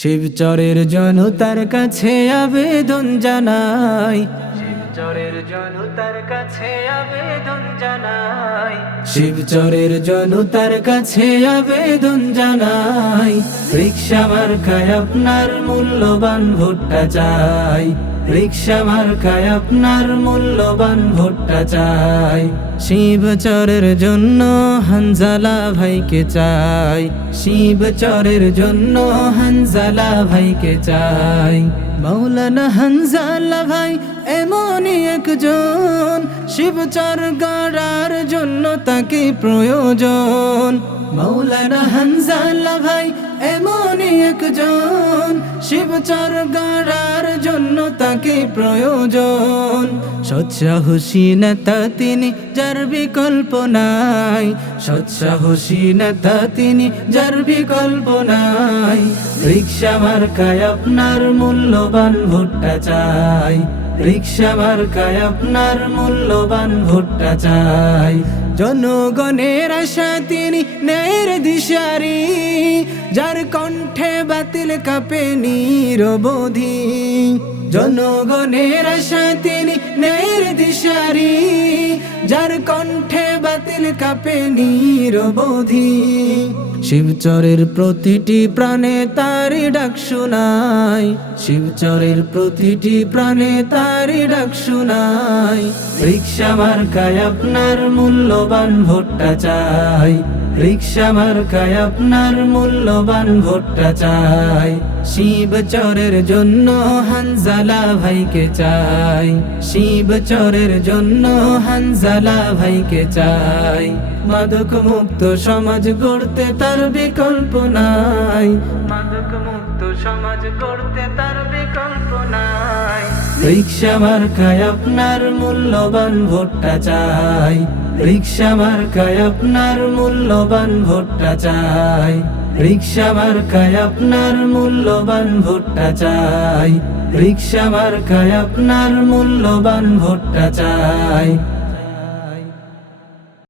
শিবচরের জনতার কাছে আবেদন জানাই, শিবচরের জনতার কাছে আবেদন জানাই, শিবচরের জনতার কাছে আবেদন জানাই। রিকশা মার্কায় আপনার মূল্যবান ভোটটা চাই, রিকশা মার্কায় আপনার মূল্যবান ভোটটা চাই। শিবচরের জন্য হানজালা ভাইকে চাই, শিবচরের জন্য হানজালা ভাইকে চাই। মাওলানা হানজালা ভাই এমনই একজন, শিবচর গড়ার জন্য তাকে প্রয়োজন। মাওলানা হানজালা ভাই এমনই একজন, শিবচর গড়ার জন্য তাকে প্রয়োজন। সৎসাহসী নেতা তিনি যার বিকল্প নাই, সৎসাহসী নেতা তিনি যার বিকল্প নাই। রিকশা মার্কায় আপনার মূল্যবান ভোটটা চাই, রিকশা মার্কায় আপনার মূল্যবান ভোটটা চাই। জনগণের আশা তিনি ন্যায়ের দিশারি, যার কণ্ঠে বাতিল কাঁপে নিরবধি। জনগণের আশা তিনি ন্যায়ের দিশারি, যার কণ্ঠে বাতিল কাঁপে নিরবধি। শিবচরের প্রতিটি প্রাণে তারি ডাক শোনাই, শিবচরের প্রতিটি প্রাণে তারি ডাক শোনাই। রিকশা মার্কায় আপনার মূল্যবান ভোটটা চাই, রিকশা মার্কায় আপনার মূল্যবান ভোটটা চাই। শিবচরের জন্য হানজালা ভাইকে চাই, শিবচরের জন্য হানজালা ভাইকে চাই। মাদক মুক্ত সমাজ গড়তে তার বিকল্প নাই, মাদক মুক্ত সমাজ গড়তে তার বিকল্প নাই। রিকশা মার্কায় আপনার মূল্যবান ভোটটা চাই, রিকশা মার্কায় আপনার মূল্যবান ভোটটা চাই। রিকশা মার্কায় আপনার মূল্যবান ভোটটা চাই, রিকশা মার্কায় আপনার মূল্যবান ভোটটা চাই।